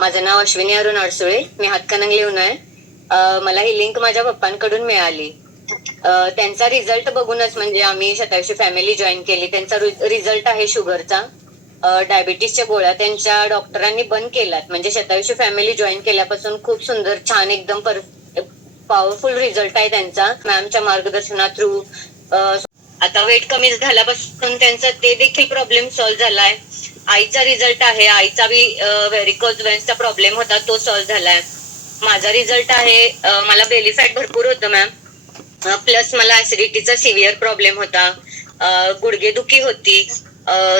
माझं नाव अश्विनी अरुण अडसुळे. मी हातकणंगलेहून आहे. मला ही लिंक माझ्या पप्पांकडून मिळाली. त्यांचा रिझल्ट बघूनच म्हणजे आम्ही शतायुषी फॅमिली जॉईन केली. त्यांचा रिझल्ट आहे शुगरचा. डायबिटीसच्या गोळ्या त्यांच्या डॉक्टरांनी बंद केल्यात. म्हणजे शतायुषी फॅमिली जॉईन केल्यापासून खूप सुंदर, छान, एकदम पॉवरफुल रिझल्ट आहे त्यांचा. मॅमच्या मार्गदर्शना थ्रू आता वेट कमी झाल्यापासून त्यांचा ते देखील प्रॉब्लेम सॉल्व्ह झालाय. आईचा रिझल्ट आहे. आईचा बी व्हेरिकोज वेन्सचा प्रॉब्लेम होता, तो सॉल्व्ह झालाय. माझा रिझल्ट आहे, मला बेली फॅट भरपूर होतं मॅम. प्लस मला ऍसिडिटीचा सिव्हिअर प्रॉब्लेम होता. गुडघेदुखी होती.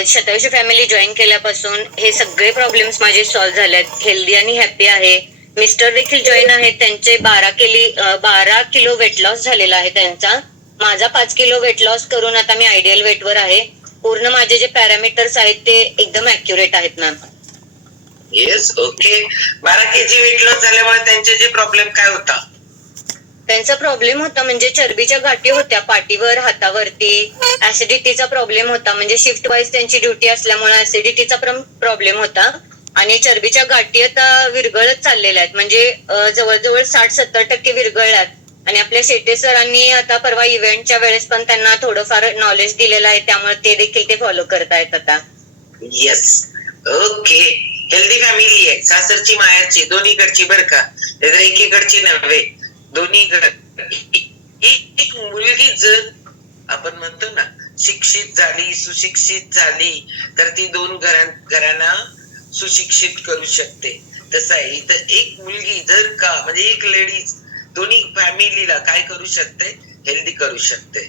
शतायुषी फॅमिली जॉईन केल्यापासून हे सगळे प्रॉब्लेम्स माझे सॉल्व्ह झालेत. हेल्दी आणि हॅपी आहे. मिस्टर देखील जॉईन आहेत. त्यांचे 12 किलो वेट लॉस झालेला आहे त्यांचा. माझा 5 किलो वेट लॉस करून आता मी आयडियल वेटवर आहे. पूर्ण माझे जे पॅरामीटर्स आहेत ते एकदम ऍक्युरेट आहेत ma'am. Yes, okay. 12 KG weight loss झाल्यामुळे त्यांचे जे प्रॉब्लेम काय होता? त्यांचा प्रॉब्लेम होता म्हणजे चरबीच्या गाठी होत्या पाठीवर, हातावरती. ऍसिडिटीचा प्रॉब्लेम होता. म्हणजे शिफ्ट वाईज त्यांची ड्युटी असल्यामुळे ऍसिडिटीचा प्रॉब्लेम होता. आणि चरबीच्या गाठी आता विरघळत चाललेल्या आहेत. म्हणजे जवळजवळ 60-70% विरघळल्यात. आणि आपल्या शेटे सरांनी आता परवा इव्हेंटच्या वेळेस पण त्यांना थोडंफार नॉलेज दिलेलं आहे. त्यामुळे ते देखील ते फॉलो करतायत आता. Yes, okay. हेल्दी फॅमिली आहे. सासरची मायाची दोन्हीकडची बर का, एकीकडची नव्हे, दोन्हीकडे. एक मुलगी जर आपण म्हणतो ना शिक्षित झाली, सुशिक्षित झाली, तर ती 2 घरांना सुशिक्षित करू शकते. तसं आहे इथं एक मुलगी जर का म्हणजे एक लेडीज दोन्ही फॅमिलीला काय करू शकते? हेल्दी करू शकते.